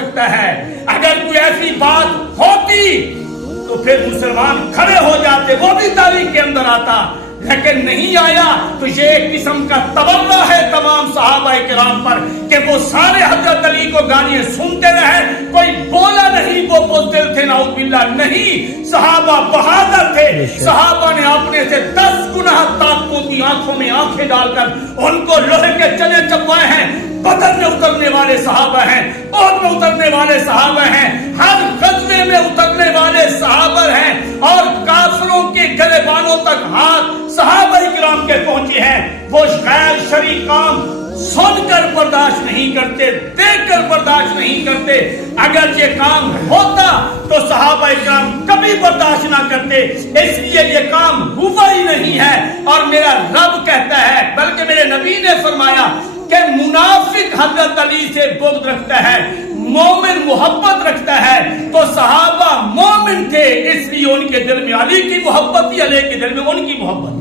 सकता है। अगर कोई ऐसी बात होती तो फिर मुसलमान खड़े हो जाते, वो भी तारीख के अंदर आता, लेकिन नहीं आया। तो ये एक किस्म का तवल्ला है तमाम सहाबाए किराम पर कि वो सारे हजरत अली को गालियां सुनते रहे, कोई बोला नहीं, वो बुज़दिल थे नाउज़ुबिल्लाह। नहीं, सहाबा बहादुर थे, सहाबा ने अपने से 10 गुना ताकतों की आंखों में आंखें डालकर उनको लोहे के चने चबवाए हैं। बदर में उतरने वाले सहाबा हैं, ओद में उतरने वाले सहाबा हैं, हर गज़वे में उतरने वाले सहाबा हैं, और काफिरों के गलेबानों तक हाथ सहाबाए किराम के पहुंचे हैं। वो गैर शरई काम सुनकर बर्दाश्त नहीं करते, देखकर बर्दाश्त नहीं करते। अगर ये काम होता तो सहाबाए किराम कभी बर्दाश्त ना करते, इसलिए ये काम हुआ ही नहीं है। और मेरा रब कहता है, बल्कि मेरे नबी ने फरमाया कि मुनाफिक हजरत अली से बुग़्ज़ रखता है, मोमिन मोहब्बत रखता है। तो सहाबा मोमिन थे, इसलिए उनके दिल में अली की मोहब्बत थी, अली के दिल में उनकी मोहब्बत।